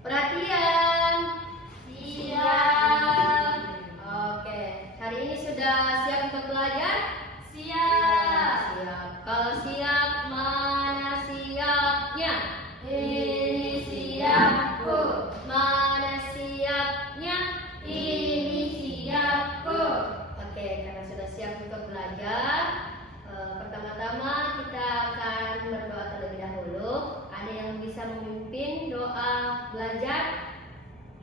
Perhatian. Siap. Oke, hari ini sudah siap untuk belajar? Siap. Siap. Kalau siap, mana siapnya? Ini siap, Bu. Mana siapnya? Ini siap, Bu. Oke, karena sudah siap untuk belajar, pertama-tama kita akan berdoa terlebih dahulu. Ada yang bisa memimpin doa belajar?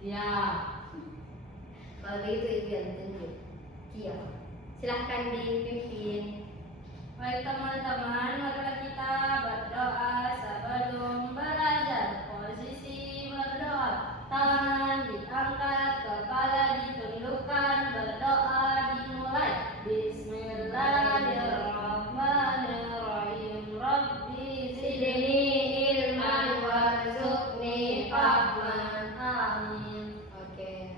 Ya. Kalau begitu Ibu yang tunjuk. Iya. Silahkan dipimpin. Baik teman-teman, mari kita berdoa sebelum belajar. Posisi berdoa, tangan diangkat, kepala ditundukkan, berdoa dimulai. Bismillahirrahmanirrahim. Rabbi zidni ilman warzuqni fahman. Amin. Oke.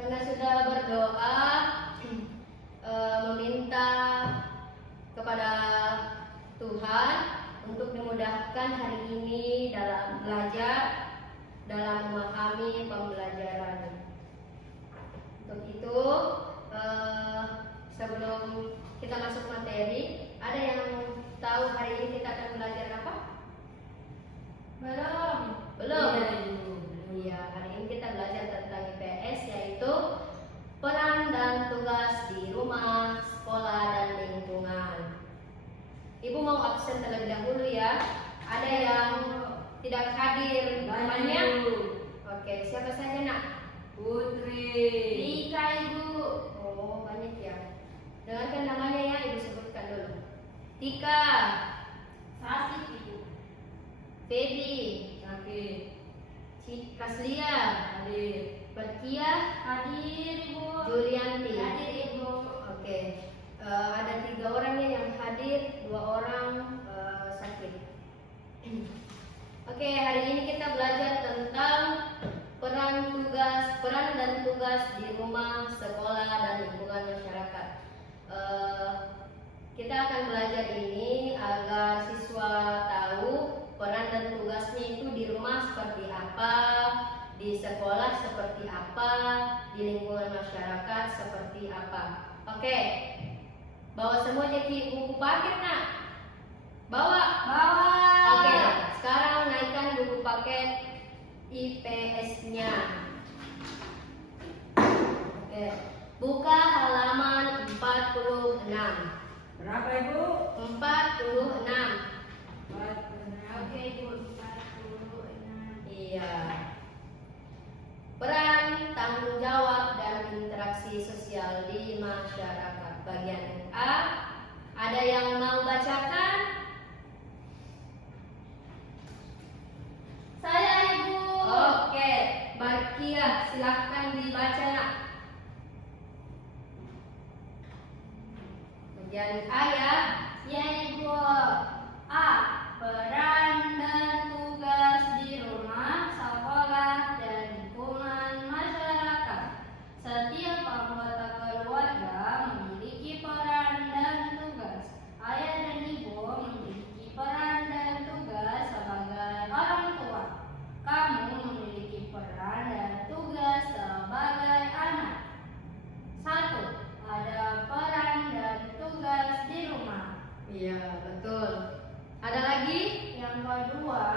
Karena sudah berdoa, meminta kepada Tuhan untuk dimudahkan hari ini dalam belajar, dalam memahami pembelajaran. Untuk itu, sebelum kita masuk materi, ada yang tahu hari ini kita akan belajar apa? Belum. Belum? Iya, Ibu. Iya, hari ini kita belajar tentang IPS, yaitu peran dan tugas di rumah, sekolah, dan lingkungan. Ibu mau absen terlebih dahulu ya. Ada yang tidak hadir namanya? Oke, siapa saja nak? Putri. Tika Ibu. Oh, banyak ya. Dengarkan namanya ya, Ibu sebutkan dulu. Tika, Sakit, Ibu. Feby, Sakit. Kaslia, Hadir. Berkia, Hadir, Ibu. Julianti. Hadir, Ibu. Oke, ada 3 orangnya yang hadir, 2 orang sakit. Oke, hari ini kita belajar tentang peran dan tugas di rumah, sekolah, dan lingkungan masyarakat. Kita akan belajar ini agar siswa tahu peran dan tugasnya itu di rumah seperti apa, di sekolah seperti apa, di lingkungan masyarakat seperti apa. Oke, bawa semua jadi buku paket nak. Bawa. Oke, sekarang naikkan buku paket IPS-nya. Oke, buka halaman 46. Berapa, Ibu? 46. Oke, Ibu. 46. Iya. Peran, tanggung jawab, dan interaksi sosial di masyarakat. Bagian A. Ada yang mau bacakan? Saya, Ibu. Oke, Barkia, silahkan dibaca nak. Bagian A ya. Ya, Ibu. A. Peran dan tugas di rumah, sekolah, dan lingkungan masyarakat. Setiap anggota keluarga memiliki peran dan tugas. Ayah dan ibu memiliki peran dan tugas sebagai orang tua. Kamu memiliki peran dan tugas sebagai anak. 1. Ada peran dan tugas di rumah. Iya, betul. Ada lagi? Yang kedua,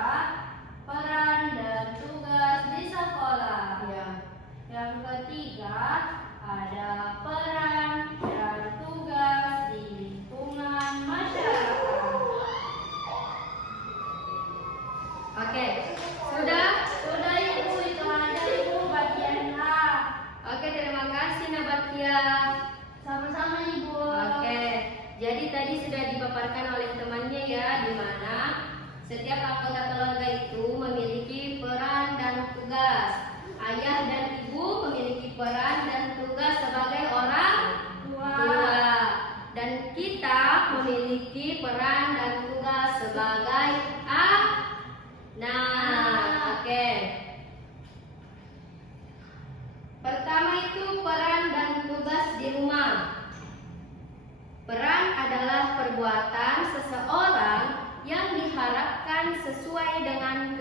peran dan tugas di sekolah. Iya. Yang ketiga, ada peran dan tugas di lingkungan masyarakat. Oke, sudah? Sudah, Ibu, itu aja, Ibu, bagian A. Oke, terima kasih Nabatia. Sama-sama, Ibu. Oke, jadi tadi sudah dipaparkan oleh temannya ya, di mana setiap anggota keluarga itu memiliki peran dan tugas. Ayah dan ibu memiliki peran dan tugas sebagai orang tua. Dan kita memiliki peran dan tugas sebagai anak. Oke. Pertama itu peran dan tugas di rumah. Peran adalah perbuatan seseorang yang diharapkan sesuai dengan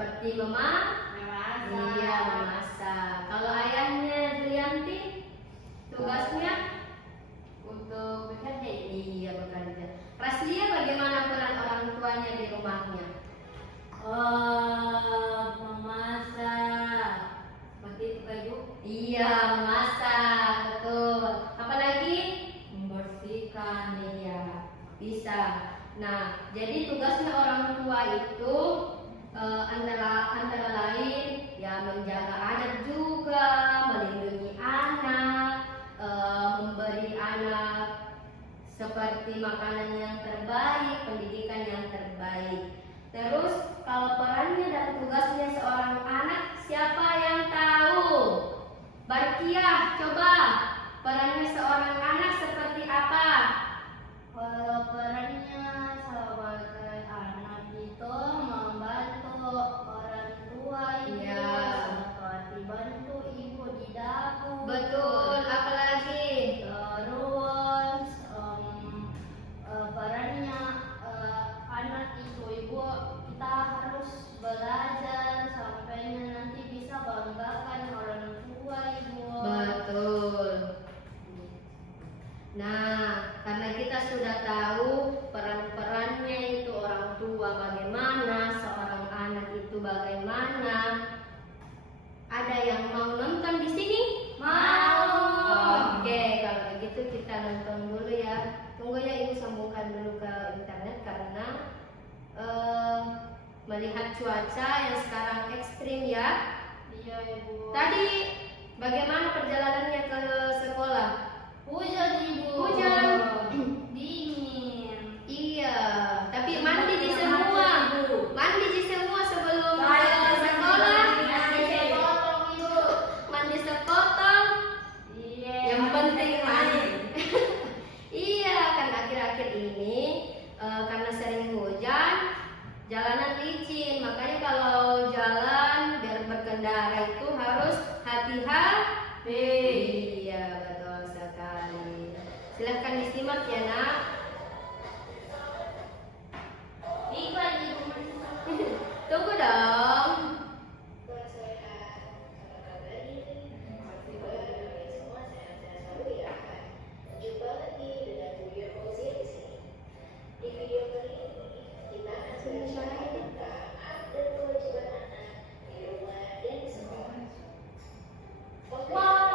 seperti memasak. iya, memasak. Kalau ayahnya Julianti, tugasnya Untuk bekerja. iya bekerja. Raslia bagaimana peran orang tuanya di rumahnya? Memasak. Seperti itu Kak Ibu. Iya, memasak, betul. Apalagi? Membersihkan. Iya, bisa. Nah, jadi tugasnya orang tua itu antara lain ya menjaga anak juga, melindungi anak, memberi anak seperti makanan yang terbaik, pendidikan yang terbaik. Terus kalau perannya dan tugasnya seorang anak, siapa yang tahu? Barkiah, coba perannya seorang anak seperti apa? Kalau perannya sebagai anak itu membantu orang tua ibu, Iya. seperti bantu ibu di dapur. Betul, apalagi? Terus perannya anak itu ibu, kita harus belajar sampainya nanti bisa banggakan orang tua ibu. Betul. Nah, karena kita sudah tahu peran-perannya itu orang tua bagaimana, seorang anak itu bagaimana. Ada yang mau nonton di sini? Mau. Oke, kalau begitu kita nonton dulu ya. Tunggu ya, Ibu sambungkan dulu ke internet karena melihat cuaca yang sekarang ekstrim ya. Iya ibu. Tadi bagaimana perjalanannya ke sekolah? Hujan ibu. Hujan. Dingin. Iya, tapi mandi di semua. Mandi di semua sebelum ke sekolah. Sepotong ibu. Mandi sepotong. Iya. Yang penting mandi. Iya, kan akhir-akhir ini karena sering hujan, jalanan licin. Makanya kalau jalan biar berkendara itu harus hati-hati. Iya, betul sekali. Silahkan disimak ya, Nak. Iklan ibu. Tunggu dong. Wow.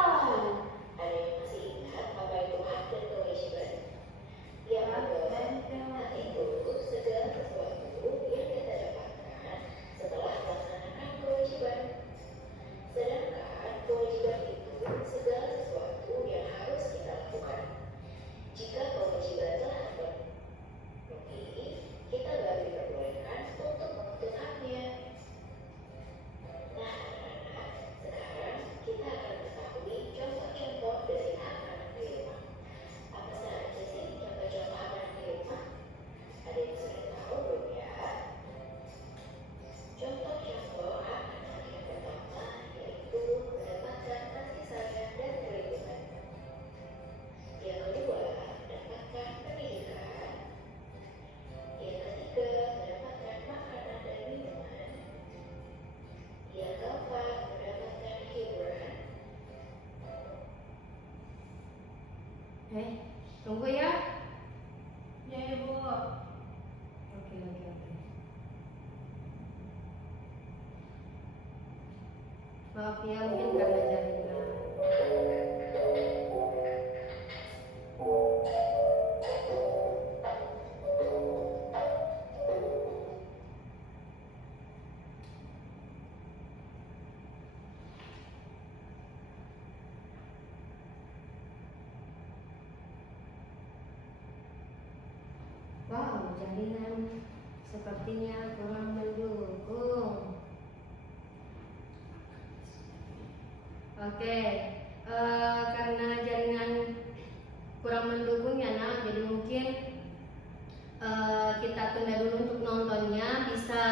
Tunggu ya. Ya ibu. Oke. Maaf ya, mungkin karena jaringan. Wow, jaringan sepertinya kurang mendukung. Oke, karena jaringan kurang mendukung ya Nak, jadi mungkin kita tunda dulu untuk nontonnya. Bisa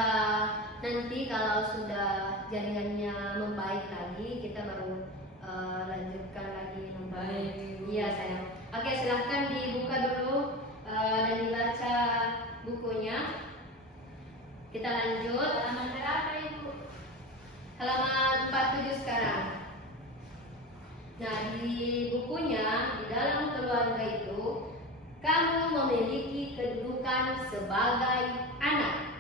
nanti kalau sudah jaringannya membaik lagi, kita baru lanjutkan lagi nonton. Baik. Iya sayang. Oke, silahkan dibuka dulu dan dibaca bukunya. Kita lanjut. Halaman berapa Ibu? Halaman 47 sekarang. Nah, di bukunya, di dalam keluarga itu, kamu memiliki kedudukan sebagai anak.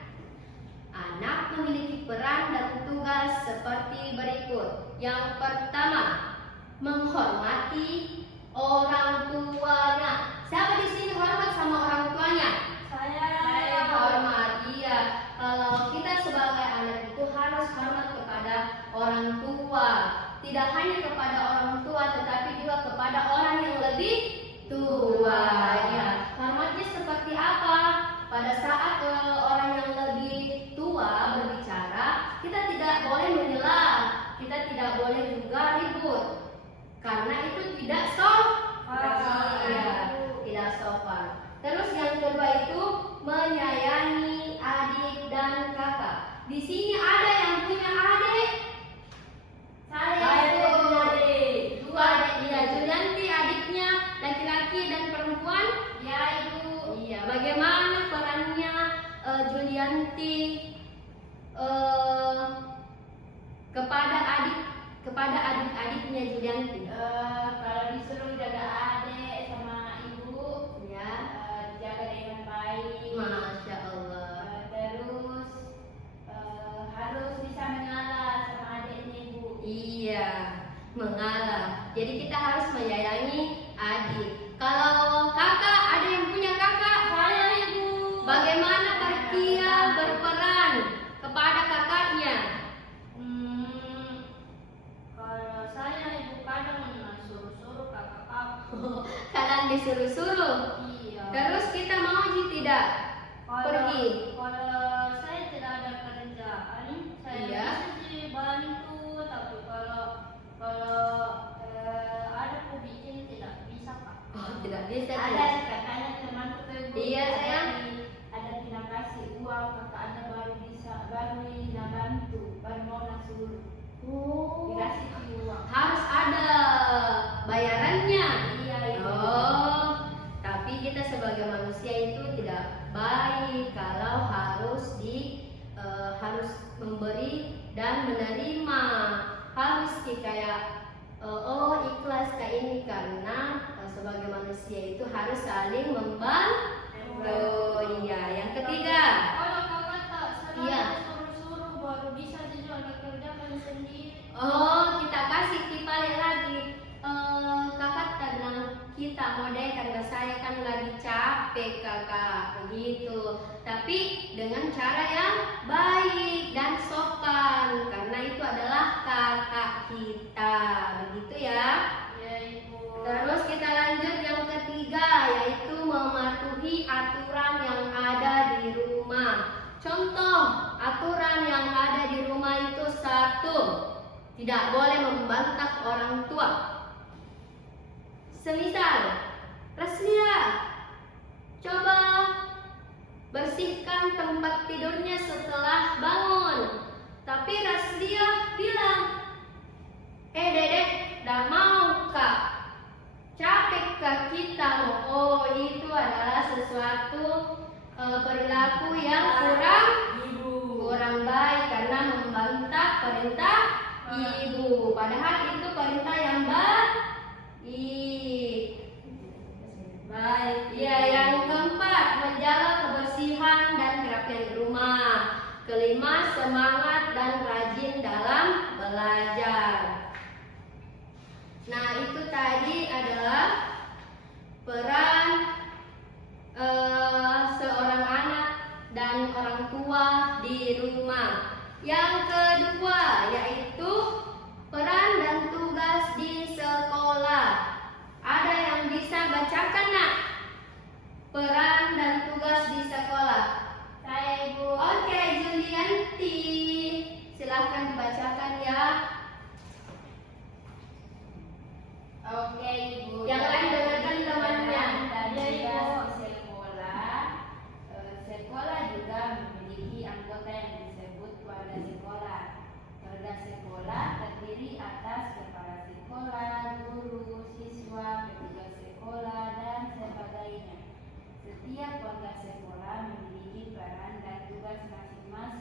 Anak memiliki peran dan tugas seperti berikut. Yang pertama, menghormati orang tuanya. Siapa di sini hormat sama orang tuanya? Saya Hormat, iya. Kalau kita sebagai anak itu harus hormat kepada orang tua. Tidak hanya kepada orang tua, tetapi juga kepada orang yang lebih tua. Ya, hormatnya seperti apa? Pada saat orang yang lebih tua berbicara, kita tidak boleh menyela, kita tidak boleh juga ribut, karena itu tidak sopan. Ya, tidak sopan. Terus yang kedua itu menyayangi adik dan kakak. Di sini ada yang punya adik. Saya punya adik. Dua adik, iya. Julianti adiknya laki-laki dan perempuan. Ya Ibu. Iya. Bagaimana perannya Julianti kepada adik-adiknya Julianti? Kalau disuruh jaga adik sama ibu, Ya. jaga dengan baik. Masya Allah. Terus harus bisa mengalah sama adiknya Ibu. Iya, mengalah. Jadi kita harus menyayangi adik. Kalau kakak, ada yang punya kakak? Saya Ibu. Bagaimana Kartia berperan kepada kakaknya? Kalau saya Ibu kadang suruh-suruh kakak aku. Kadang disuruh-suruh. Iya. Terus kita mau tidak pergi? Kalau saya tidak ada kerjaan, saya Iya. bisa dibantu. Tapi kalau ada aku bikin tidak bisa Pak. Oh, tidak bisa. Ada katanya temanku tuh Ibu. Iya, sayang. Ada tidak kasih uang kakak Anda baru bisa baru bantu baru mau suruh Oh, dikasih uang. harus ada bayarannya. Iya Ibu. Oh, tapi kita sebagai manusia itu tidak baik kalau harus memberi dan menerima. Harus kayak ikhlas kayak ini, karena sebagai manusia itu harus saling membantu. Oh iya, yang ketiga. Kalau kakak tak selalu Iya. suruh-suruh baru bisa juga kerjakan sendiri. Oh, kita kasih balik lagi. Kakak bilang kita mau deh, karena saya kan lagi capek kakak, begitu. Tapi dengan cara yang baik dan sopan, karena itu adalah kakak kita, begitu ya. Ya Ibu. Terus kita lanjut yang ketiga, yaitu mematuhi aturan yang ada di rumah. Contoh aturan yang ada di rumah itu: satu, tidak boleh membantah orang tua. Semisal, Raslia, coba bersihkan tempat tidurnya setelah bangun. Tapi Raslia bilang, Dedek, dah mau kak. Capek kak kita. Oh, itu adalah sesuatu perilaku yang kurang baik, karena membantah perintah ibu. Padahal itu perintah yang baik. Baik. Ya, yang keempat, menjaga kebersihan dan kerapian rumah. Kelima, semangat dan rajin dalam belajar. Nah, itu tadi adalah peran seorang anak dan orang tua di rumah. Yang kedua yaitu peran dan tugas di sekolah. Ada yang bisa bacakan, Nak? Peran dan tugas di sekolah. Saya Ibu. Oke, Julianti, silahkan dibacakan ya. Oke Ibu. Yang lain dengarkan temannya. Tadi Ya, Ibu. di sekolah juga memiliki anggota yang disebut keluarga sekolah. Keluarga sekolah terdiri atas kepala sekolah, guru, siswa, petugas sekolah, dan sebagainya. Setiap keluarga sekolah memiliki peran dan tugas masing-masing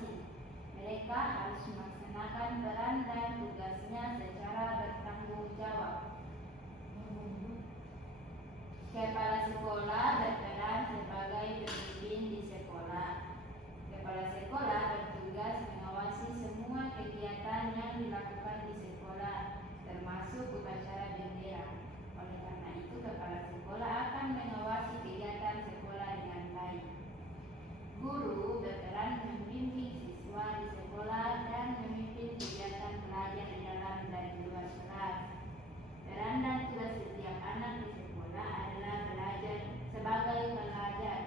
Guru berperan membimbing siswa di sekolah dan memimpin kegiatan belajar di dalam dan di luar kelas. Peran dan tugas setiap anak di sekolah adalah belajar sebagai pelajar.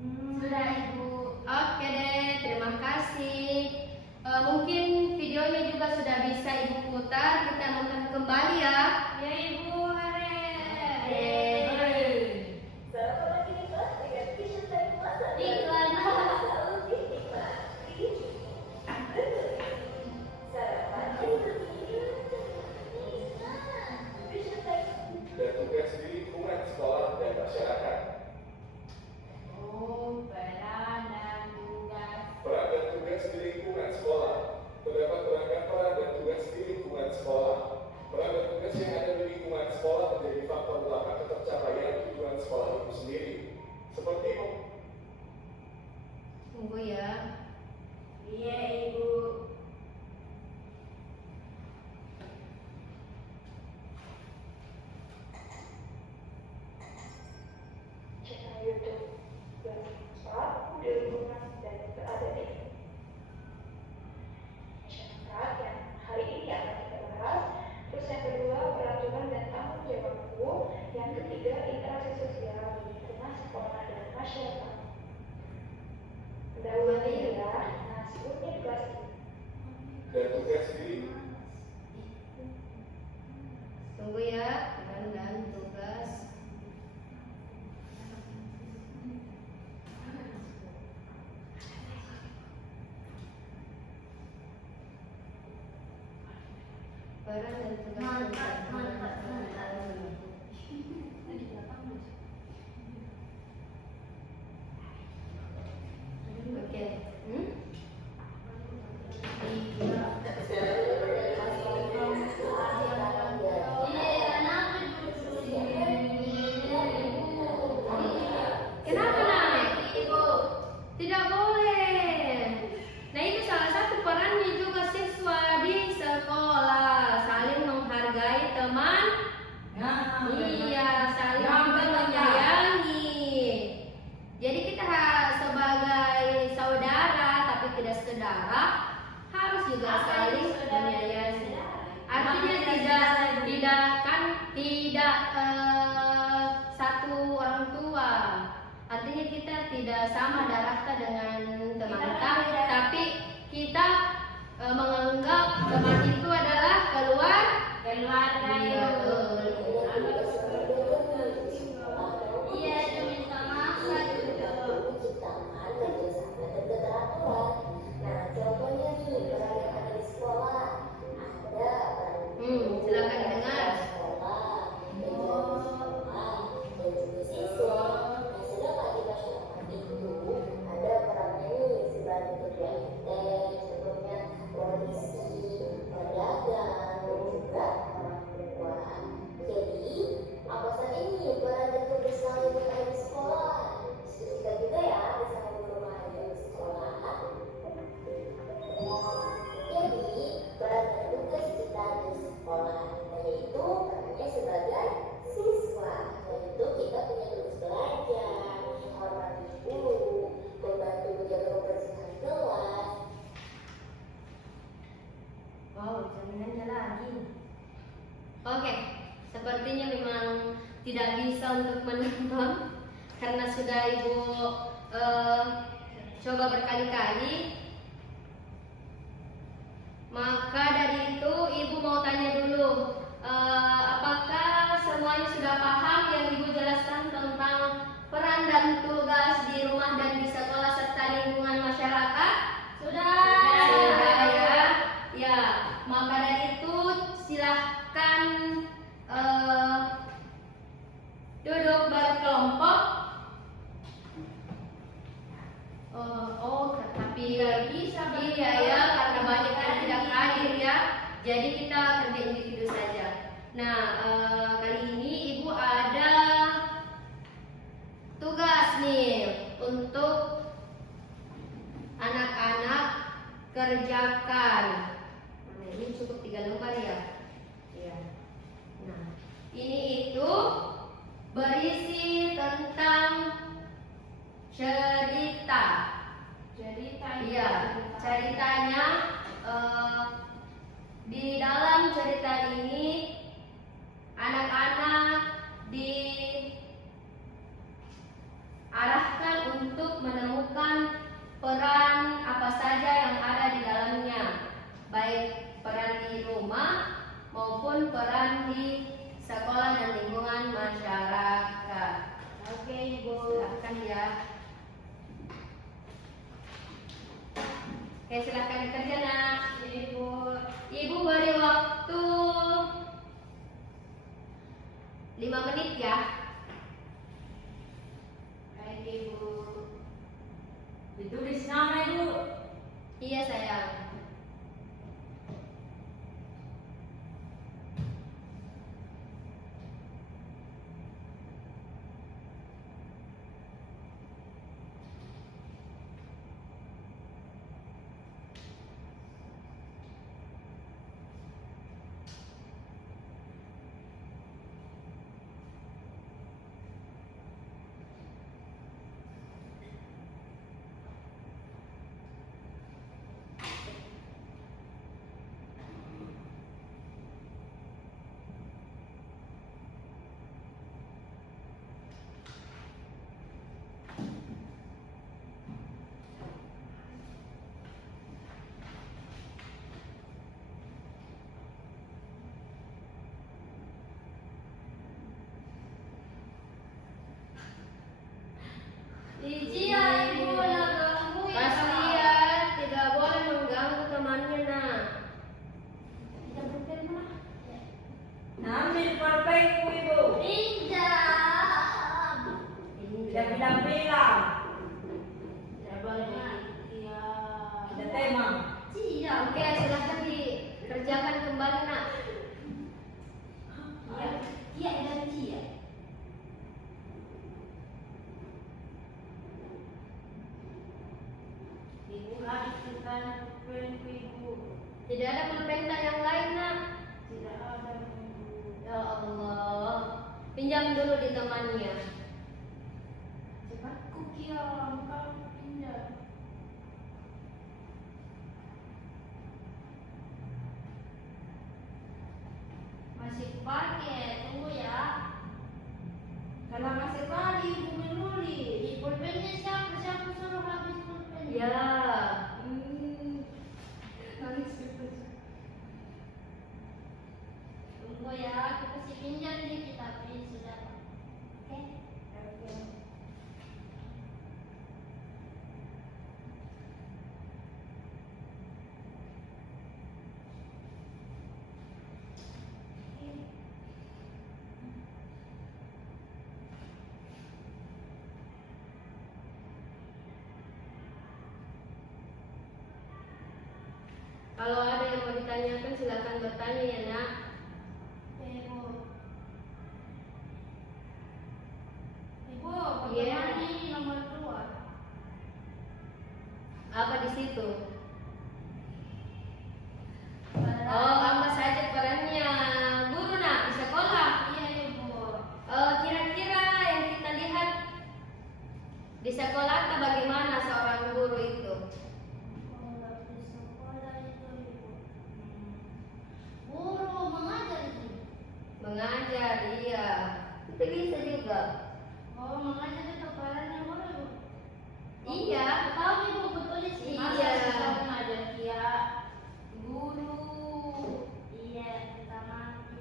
Sudah Ibu. Oke deh, terima kasih. Mungkin videonya juga sudah bisa Ibu putar. Kita nonton kembali ya. Ya Ibu, hore. Iklan. Dan tugas di lingkungan sekolah dan masyarakat. Oh, peran dan tugas. Peran dan tugas di lingkungan sekolah. Terdapat beragam peran dan tugas di lingkungan sekolah. Peran dan tugas yang ada di lingkungan sekolah menjadi faktor utama tercapaian tujuan sekolah itu sendiri. Seperti Tunggu ya. Iya Ibu. Channel YouTube bermanfaat di lingkungan dan berada di masyarakat yang hari ini akan kita bahas. Terus yang kedua, peraturan dan tanggung jawab guru. Yang ketiga, interaksi sosial di lingkungan sekolah dan masyarakat. Pendahuluannya ya, nah sebelumnya di kelas ini. dan tugas di Tunggu ya. Peran dan tugas. Peran dan tugas. Oke. Kenapa nak? Tidak boleh. Nah itu salah satu perannya juga siswa di sekolah, saling menghargai teman. Iya, saling juga menyayangi. Jadi kita sebagai saudara tapi tidak saudara harus juga saling menyayangi. Artinya tidak satu orang tua. Artinya kita tidak sama darahnya dengan teman kita, tapi kita menganggap teman itu adalah keluarga itu. Iya, itu minta maaf juga. Silakan dengar. Wow, jaminannya lagi. Oke, sepertinya memang tidak bisa untuk menonton karena sudah Ibu coba berkali-kali. Maka dari itu Ibu mau tanya dulu, apakah semuanya sudah paham yang Ibu jelaskan tentang peran dan tugas di rumah dan di sekolah serta lingkungan masyarakat? Sudah ya. Ya, maka dari itu silahkan duduk berkelompok. Tapi bisa iya ya, karena banyak yang tidak hadir ya. Jadi kita kerja individu saja. Nah, kali ini Ibu ada tugas nih untuk anak-anak kerjakan. Nah, ini cukup 3 lembar ya. Iya. Nah, ini itu berisi tentang cerita. Oke, silakan bekerja nak. Ibu. Ibu beri waktu 5 menit ya. Baik Ibu. Ditulis nama Ibu. Iya sayang. Izin ya Ibu, nak ganggu ya. Kasihan, tidak boleh mengganggu temannya nak. Kita berpen mana? Ambil pulpenku Ibu. Pinjam. Sudah bilang-bilang. Tidak boleh. Iya. Ada tema. Iya. Oke, silahkan dikerjakan kembali nak. Iya. Iya dan iya. Ibu harus bukan pulpenku Ibu. Tidak ada pulpen yang lain nak. Tidak ada Ibu. Ya Allah, pinjam dulu di temannya. Cepat kukira engkau pinjam. Masih pakai, tunggu ya. Kalau masih pagi Ibu menulis. Di pulpennya siapa suruh habis pulpennya? Ya, Nangis terus. Tunggu ya, aku kasih pinjam dikit tapi sudah. Oke? Oke. kalau ada yang mau ditanyakan silakan bertanya ya nak. Ibu. Ibu, Iya. bagaimana ini nomor 2? Apa di situ? Oh, apa saja perannya guru nak di sekolah? Iya Ibu. Kira-kira yang kita lihat di sekolah itu bagaimana seorang guru itu? Kalau di sekolah itu Ibu. Guru mengajar itu. Mengajar, iya. Itu bisa juga. Oh, mengajar itu perannya guru Ibu. Iya. Tahu Ibu betul sih. Iya. Masa kita mengajar dia guru. Iya, kita mati.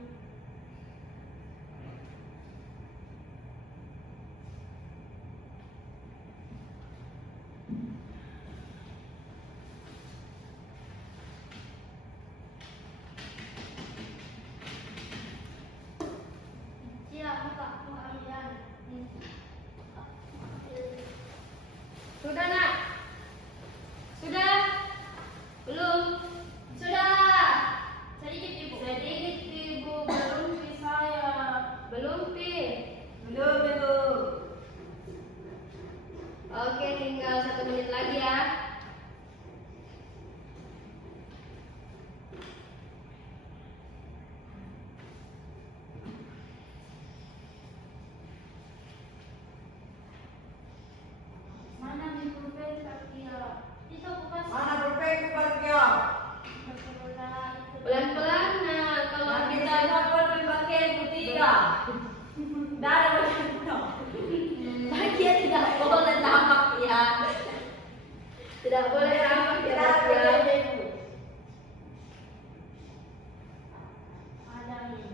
Iya, buka ambil. Sudah nak? Sudah? Belum? Sudah. Sedikit Ibu. Sedikit ibu, belum pi saya. Belum pi. Belum Ibu. Oke, tinggal 1 menit lagi ya. Mana nih pulpen Saktia? Itu aku kasih. Mana pulpenku kerja? Sekolah itu. Pelan-pelan nak. Kalau Nanti kita saya pulpen pakaiku 3. Tidak ada pulpenku. bagian tidak boleh tampak ya. Tidak boleh tampak ya. Tidak ada ya. Ibu. Ada nih.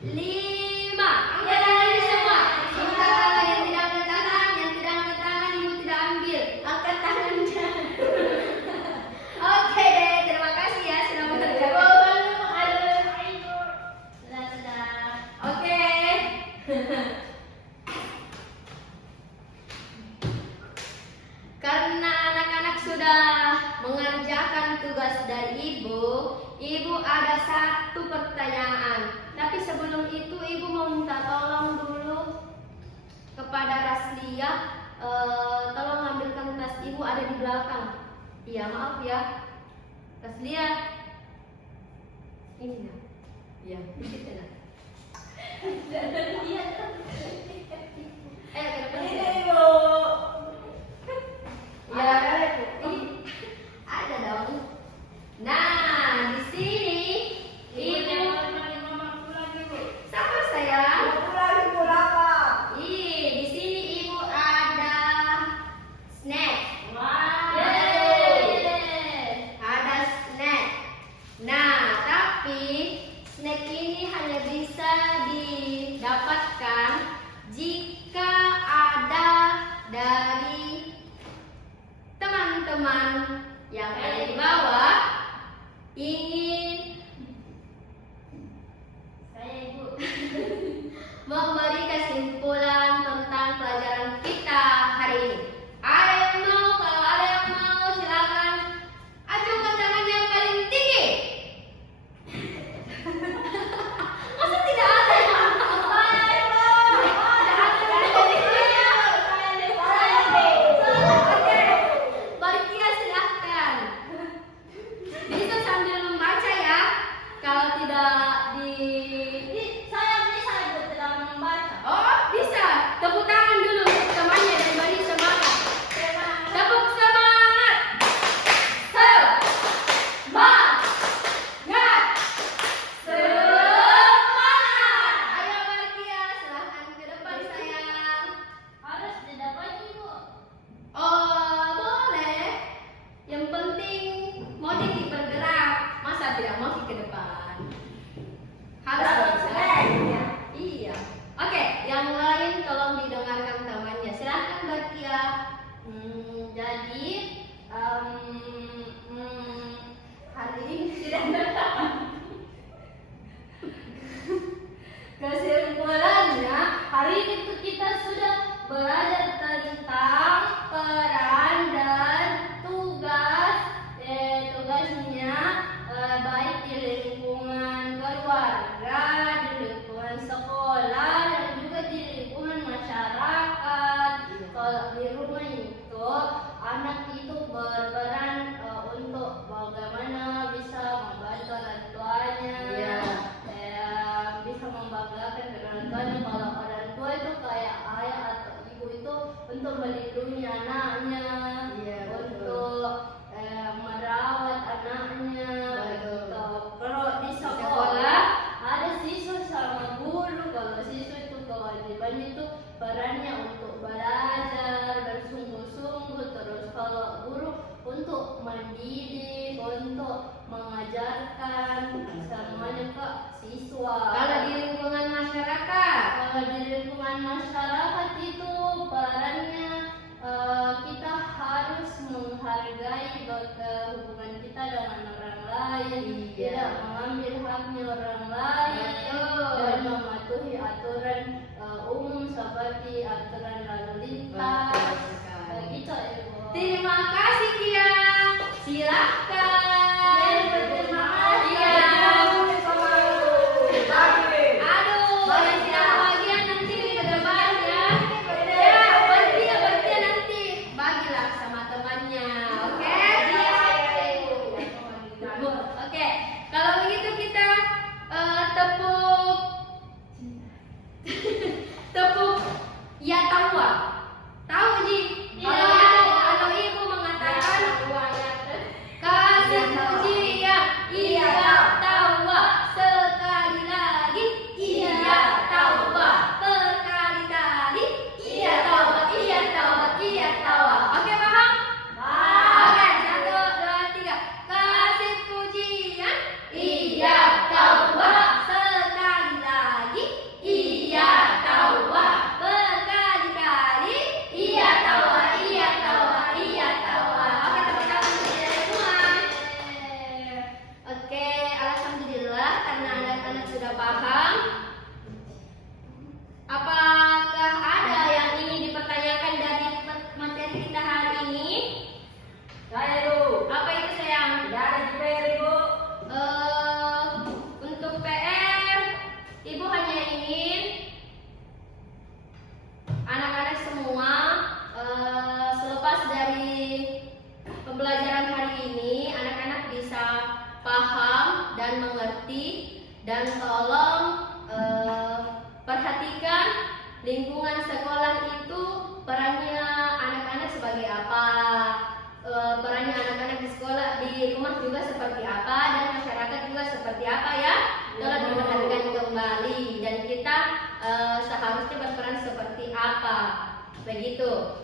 5. Angkat tangan semua. Angkat tangan yang tidak angkat tangan, yang tidak angkat tangan ibu tidak ambil. Angkat tangannya. Oke deh, terima kasih ya sudah bergabung. Sudah. Oke. Karena anak-anak sudah mengerjakan tugas dari ibu ada satu pertanyaan. Tapi sebelum itu ibu mau minta tolong dulu kepada Raslia, tolong ambilkan tas ibu ada di belakang. Iya maaf ya, Raslia. Ini ya. Iya, di situ nak. Ayo ke depan. Ibu. Ya, ini ada dong. Nah, di sini ibu sama saya. Di sini ibu ada snack. Ada snack. Nah, tapi snack ini hanya bisa didapatkan jika ada dari teman-teman yang ada di bawah ingin memberi kesimpulan tentang pelajaran kita hari ini. Ada yang mau? Kalau ada yang mau silakan ajukan tangan yang paling tinggi. Masa tidak ada yang Barkia silahkan. Bisa sambil membaca ya. Kalau tidak Oh, bisa. Tepuk tangan dulu untuk temannya dan beri semangat. Tepuk semangat. Semangat. Ayo Barkia, silahkan ke depan sayang. Oh, boleh. Yang penting Modiki bergerak. Masa tidak mau ke depan? Harus bisa. Iya. Oke, yang lain tolong didengarkan temannya. Silahkan Barkia. Jadi hari ini kesimpulannya hari ini tuh kita sudah belajar tentang peran dan tugasnya baik di lingkungan keluarga, di lingkungan sekolah, dan juga di lingkungan masyarakat. Kalau di rumah itu anak itu berperan untuk bagaimana bisa membantu orang tuanya, bisa membanggakan orang tuanya. Kalau orang tua itu kayak ayah atau ibu itu untuk melindungi anaknya, untuk merawat anaknya. Begitu. Kalau di sekolah ada siswa sama guru. Kalau siswa itu kewajibannya itu perannya untuk belajar bersungguh-sungguh. Terus kalau guru untuk mendidik, untuk mengajarkan semuanya ke siswa. Kalau di lingkungan masyarakat itu perannya kita harus menghargai hubungan kita dengan orang lain, tidak mengambil haknya orang lain, dan mematuhi aturan umum seperti aturan lalu lintas. Begitu Ibu. Terima kasih Kia. Silakan. Terima kasih. Aduh, yang tidak bagian nanti ke depan ya. Berarti nanti bagilah sama temannya, oke? Oke, kalau begitu kita sudah paham? Apakah ada yang ingin dipertanyakan dari materi kita hari ini? Saya Bu. Apa itu sayang? Tidak ada PR Ibu. Untuk PR, Ibu hanya ingin anak-anak semua selepas dari pembelajaran hari ini, anak-anak bisa paham dan mengerti, dan tolong perhatikan lingkungan sekolah itu perannya anak-anak sebagai apa, perannya anak-anak di sekolah, di rumah juga seperti apa, dan masyarakat juga seperti apa ya. Tolong diperhatikan kembali, dan kita seharusnya berperan seperti apa, begitu.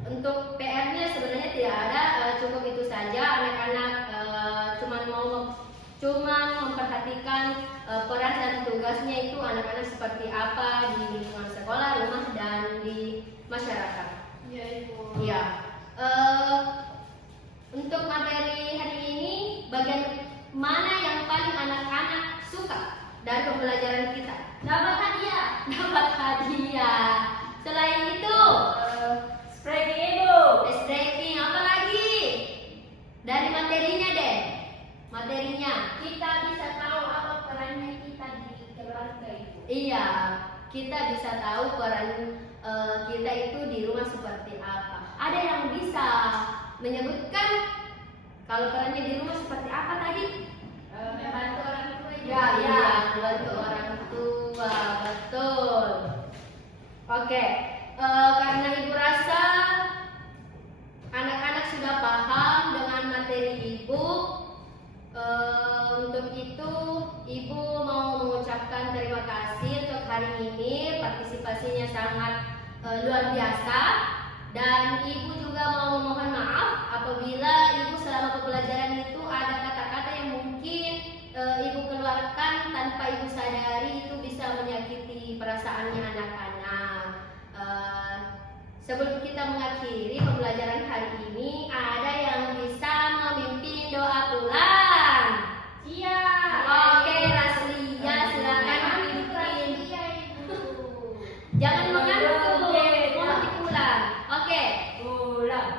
Untuk PR-nya sebenarnya tidak ada, cukup itu saja. Anak-anak cuma memperhatikan peran dan tugasnya itu anak-anak seperti apa di lingkungan sekolah, rumah, dan di masyarakat. Iya Ibu. Ya. Untuk materi hari ini, bagian mana yang paling anak-anak suka dari pembelajaran kita? Dapat hadiah. Dapat hadiah. Selain itu, Spreading Ibu. stretching, apa lagi? Dari materinya deh. Materinya. Kita bisa tahu apa perannya kita di keluarga Ibu. Iya, kita bisa tahu peran kita itu di rumah seperti apa. Ada yang bisa menyebutkan kalau perannya di rumah seperti apa tadi? Membantu orang tua Ibu. Ya, membantu orang tua, betul. Oke, karena Ibu rasa anak-anak sudah paham dengan materi Ibu, untuk itu Ibu mau mengucapkan terima kasih untuk hari ini, partisipasinya sangat luar biasa, dan Ibu juga mau memohon maaf apabila Ibu selama pembelajaran itu ada kata-kata yang mungkin Ibu keluarkan tanpa Ibu sadari itu bisa menyakiti perasaannya anak-anak. Sebelum kita mengakhiri pembelajaran hari ini, ada yang bisa memimpin doa pulang? Iya. Oke, Raslia, silakan memimpin. Iya Ibu. Jangan mengantuk, mohon dipulang. Oke, Ulang.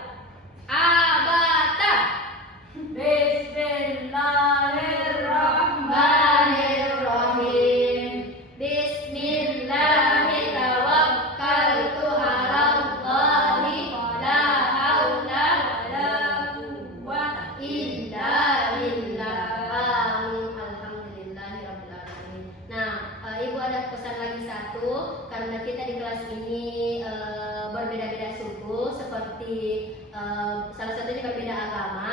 abata. Bismillahirrahmanirrahim. Bismillahirrahmanirrahim. Tawakkaltu 'alallahi, la haula La quwwata illa billah. Amin. Alhamdulillahirabbil alamin. Nah, Ibu ada pesan lagi satu, karena kita di kelas ini berbeda-beda suku, seperti salah satunya berbeda agama.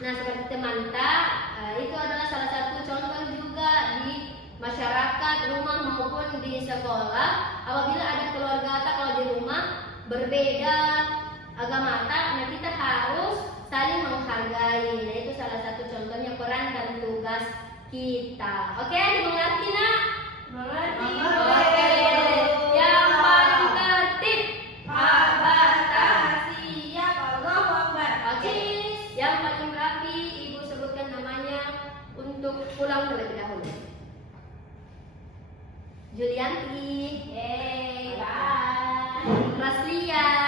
Nah, seperti Temanta, itu adalah salah satu contoh juga di masyarakat, rumah maupun di sekolah. Apabila ada keluarga atau kalau di rumah berbeda agama, nah kita harus saling menghargai. Nah, itu salah satu contohnya peran dan tugas kita. Oke, dimengerti nak? Mengerti. Oke. Yang paling tertib. Abata. Siap. Allahu Akbar. Oke. Yang paling rapi, Ibu sebutkan namanya untuk pulang terlebih dahulu. Julianti. Bye. Raslia.